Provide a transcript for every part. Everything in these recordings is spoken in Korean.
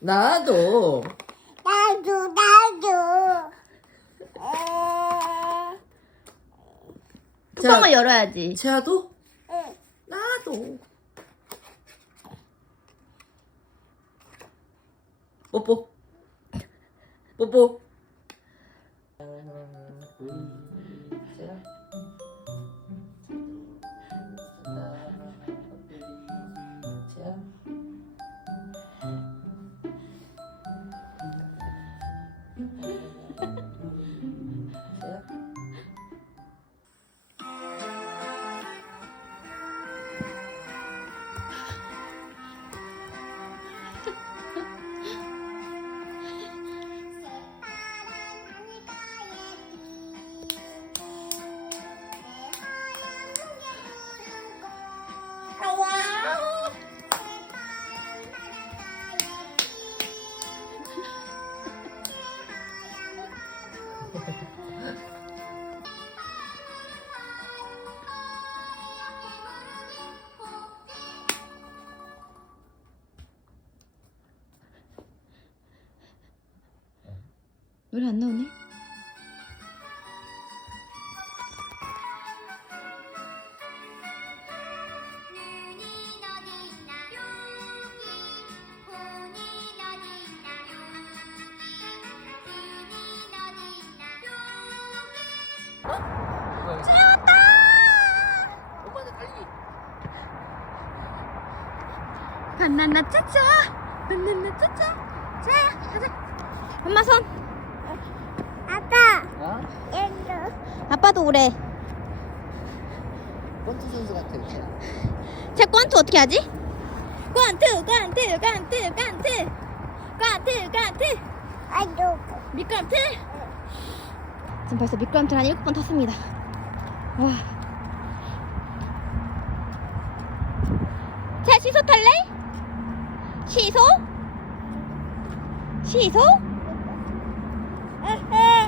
나도. 나도 나도 에, 뚜껑을 열어야지. 채아도? 응. 나도. 뽀뽀. 뽀뽀. 빠한테 달리기. 바나나 짜짜! 바나나 짜짜! 자, 가자. 엄마 손! 아빠 어? 아빠도 오래. 권투 선수 같아. 제 권투 어떻게 하지? 권투, 권투, 권투, 권투! 권투, 권투! 아도 미끄럼틀? 지금 벌써 미끄럼틀 한 7번 탔습니다. 와. 자, 시소 탈래? 시소? 시소?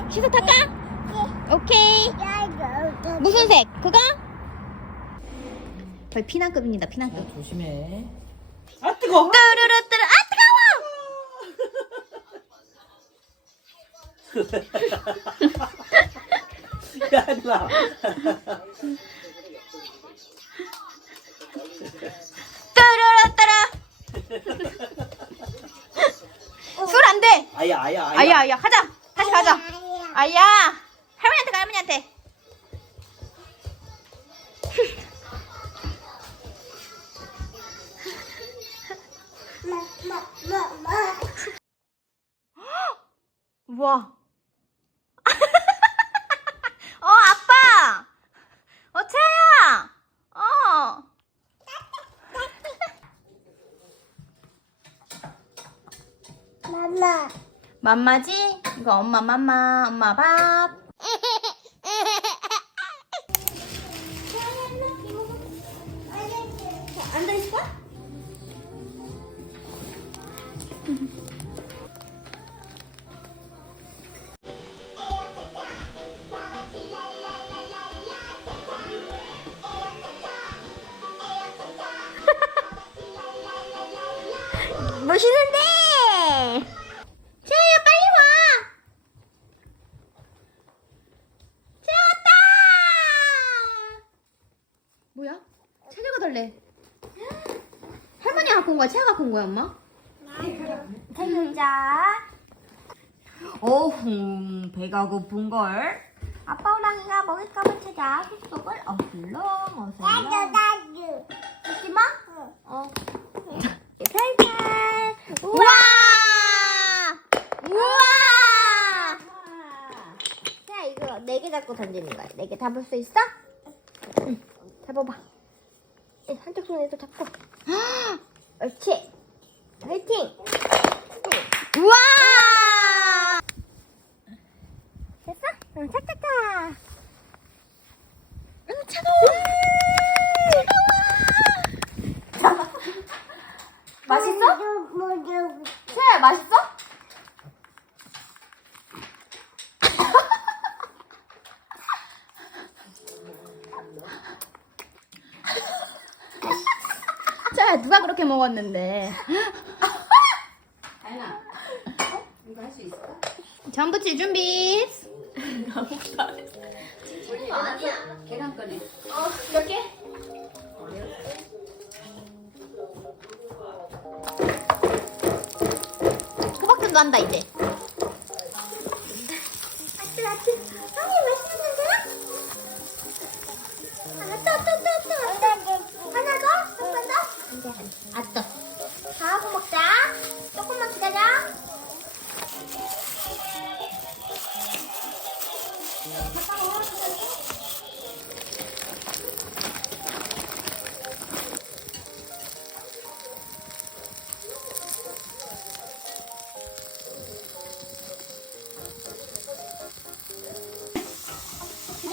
시소 탈까? 오케이. 무슨 색? 그거? 저희 피난급입니다, 피난급. 야, 조심해. 아 뜨거. 뚜루루 뚜루, 아, 야, 누나. 뚜루루 뚜루. 술 안 돼. 아야, 아야, 아야. 아야, 아야, 가자. 다시 가자. 아야. 할머니한테 가, 할머니한테. 우와. 어, 아빠. 어, 채야. 어. 마마 맘마지? 이거 엄마 맘마, 엄마 밥. 앉아 있어? 멋있 달래. 할머니가 갖고 온 거야? 채가 갖고 온 거야, 엄마? 생자 어흥, 배가 고픈걸. 아빠 호랑이가 먹을감을 찾아 숲속을 어슬렁 어슬렁. 나도 마? 어. 살살. 우와! 우와! 자, 이거 네 개 잡고 던지는 거야. 네 개 잡을 수 있어? 응. 잡아봐. 예, 한쪽 손에도 잡고. 옳지. 화이팅! 우와! 됐어? 응, 착착착. 응, 차가워. 차가워. 맛있어? 모두 채야 맛있어? 채아야 누가 그렇게 먹었는데? 다현아 이거 할 수 있어? 전 부칠 준비. 계란 꺼내 어, 몇 개? 호박전도 한다 이제.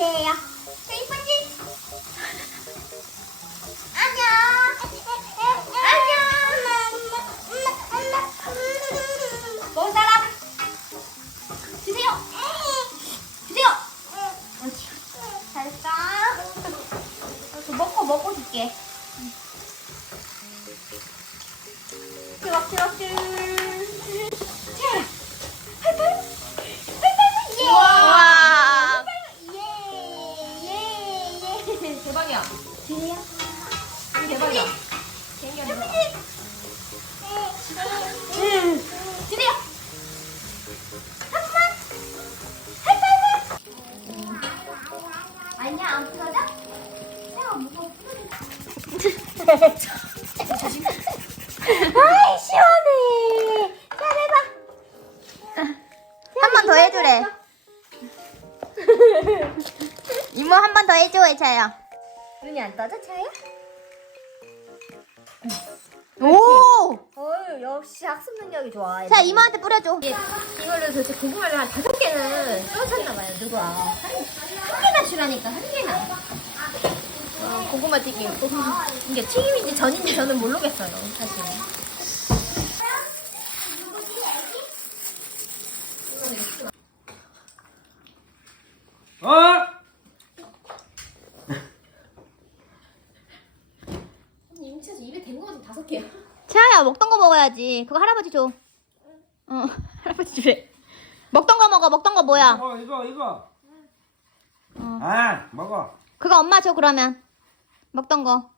그래요. 세이프지? 안녕. 안녕. 먹을 사람? 주세요. 주세요. 잘했어. 그 먹고 먹고 줄게. 줄. 아니야 안 무거워. 아이 시원해. 잘해봐. 한 번 더 해주래. 이모 한 번 더 해줘 해차야. 눈이 안 떠져 차야? 역시 학습 능력이 좋아. 자 이모한테 뿌려줘. 이걸로 도대체 고구마를 한 다섯 개는 쏘셨나봐요, 누가. 한, 한 개나 주라니까, 한 개나. 어, 고구마 튀김. 이게 튀김인지 전인지 저는 모르겠어요, 사실. 어? 임치에서 입에 댄 거가 지금 다섯 개야. 채아야 먹어야지. 그거 할아버지 줘. 어 할아버지 주래. 먹던 거 먹어. 먹던 거 뭐야? 어 이거 이거 어. 아 먹어 그거 엄마 줘 그러면. 먹던 거.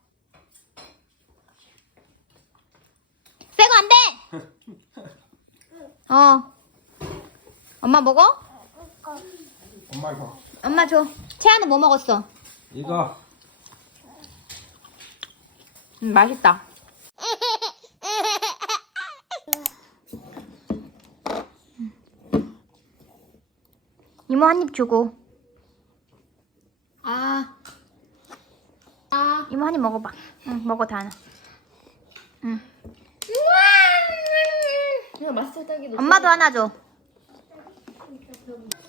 새거 안 돼. 어. 엄마 먹어? 엄마 이거 엄마 줘. 채아는 뭐 먹었어? 이거 음, 맛있다. 이모 한 입 주고. 아. 아. 이모 한 입 먹어봐. 응, 먹어 다나. 응. 이거 맛있을 딸기도. 엄마도 하나 줘.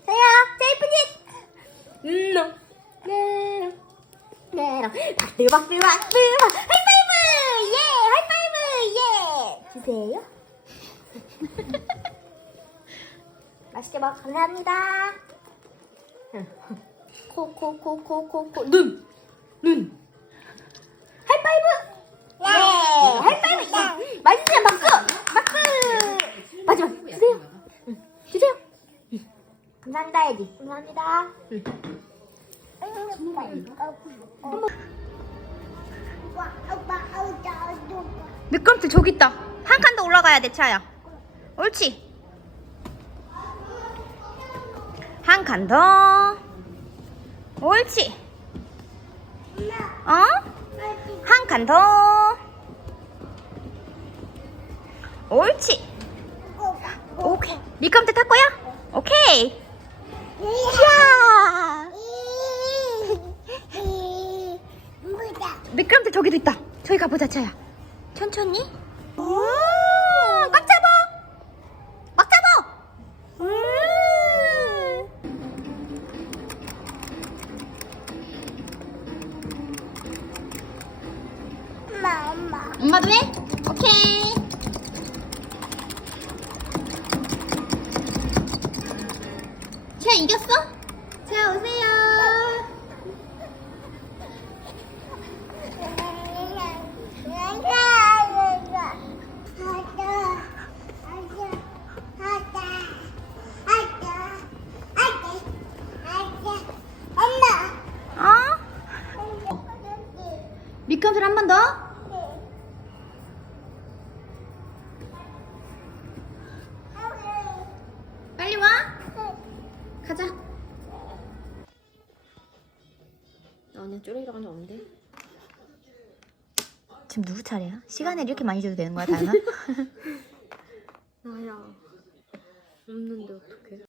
자야, 세이프지? 음, 네. 네랑 박들 박들 박들 하이파이브 예 하이파이브 예 주세요 맛있게 먹 감사합니다. 코 코 코 코 코코 눈 눈! 하이파이브! 예 하이파이브! 예 맛있으면 박수 박수 마지막! 주세요. 응, 주세요. 응. 감사합니다 해야지 감사합니다. 미끄럼틀 저기 있다. 한 칸 더 올라가야 돼, 차야. 옳지. 한 칸 더. 옳지. 어? 한 칸 더. 옳지. 오케이. 미끄럼틀 탈 거야? 오케이. 야! 미끄럼틀 저기도 있다. 저기 가보자, 차야. 천천히. 엄마 엄마 엄마도 해? 오케이. 차 이겼어? 아니야 쪼레기로 간적 없는데. 지금 누구 차례야? 시간을 이렇게 많이 줘도 되는 거야, 다현아? 나야. 없는데 어떡해.